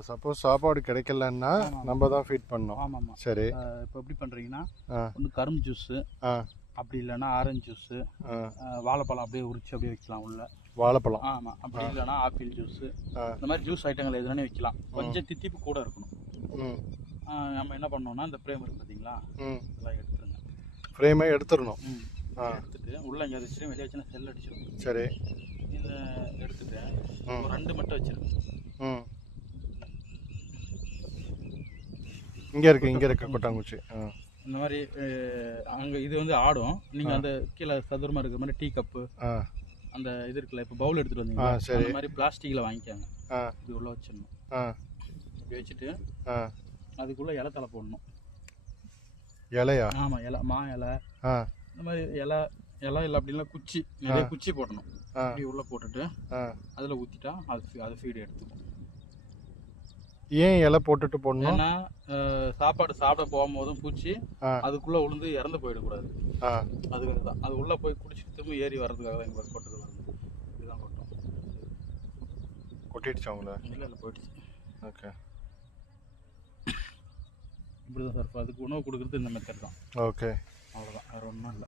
இப்போ சப்போஸ் சாப்பாடு கிடைக்கலன்னா நம்ம தான் ஃபீட் பண்ணணும். ஆமாம் ஆமாம். சரி, இப்போ எப்படி பண்ணுறீங்கன்னா ஒன்று கரும்பு ஜூஸு, அப்படி இல்லைன்னா ஆரஞ்சு ஜூஸு, வாழைப்பழம் அப்படியே உரிச்சு அப்படியே வைக்கலாம் உள்ள. வாழைப்பழம். ஆமாம். அப்படி இல்லைன்னா ஆப்பிள் ஜூஸு, இந்த மாதிரி ஜூஸ் ஐட்டங்கள் எதுனானே வைக்கலாம். கொஞ்சம் தித்திப்பு கூட இருக்கணும். நம்ம என்ன பண்ணோம்னா இந்த ஃப்ரேம் இருக்குது பார்த்தீங்களா, இதெல்லாம் எடுத்துருங்க. ஃப்ரேமே எடுத்துடணும். எடுத்துட்டு உள்ள இங்கே வச்சுட்டு வெளியே வச்சுன்னா செல் அடிச்சிடும். சரி, இதை எடுத்துட்டு ஒரு 2 மட்டும் வச்சிருக்கேன். இங்கே இருக்கு கொட்டாங்குச்சி. இந்த மாதிரி அங்கே இது வந்து ஆடும். நீங்கள் அந்த கீழே சதுரமாக இருக்கிற மாதிரி டீ கப்பு அந்த இது இருக்குல்ல, இப்போ பவுல் எடுத்துகிட்டு வந்தீங்க, அந்த மாதிரி பிளாஸ்டிக்கில் வாங்கிக்காங்க. இது உள்ளே வச்சிடணும். இப்படி வச்சுட்டு அதுக்குள்ளே இலை தலை போடணும். இலையா? ஆமாம், இலை, மா இலை, இந்த மாதிரி இலை இல்லை அப்படின்னா குச்சி, நிறைய குச்சி போடணும். இப்படி உள்ளே போட்டுட்டு அதில் ஊற்றிட்டா அது ஃபீடு எடுத்துக்கும். ஏன் இலை போட்டுட்டு போடணும்? ஏன்னா சாப்பாடு சாப்பிட போகும்போதும் பூச்சி அதுக்குள்ளே விழுந்து இறந்து போயிடக்கூடாது. அதுக்காக தான். அது உள்ளே போய் குடிச்சிட்டு திரும்ப ஏறி வர்றதுக்காக தான் எங்களுக்கு கொட்டது வருது. இதுதான் கொட்டும். கொட்டிடுச்சு அவங்கள? இல்லை போயிடுச்சு. ஓகே, இப்படி தான் சார். அதுக்கு உணவு கொடுக்குறது இந்த மெத்தட் தான். ஓகே, அவ்வளோதான், வேறு ஒன்றும் இல்லை.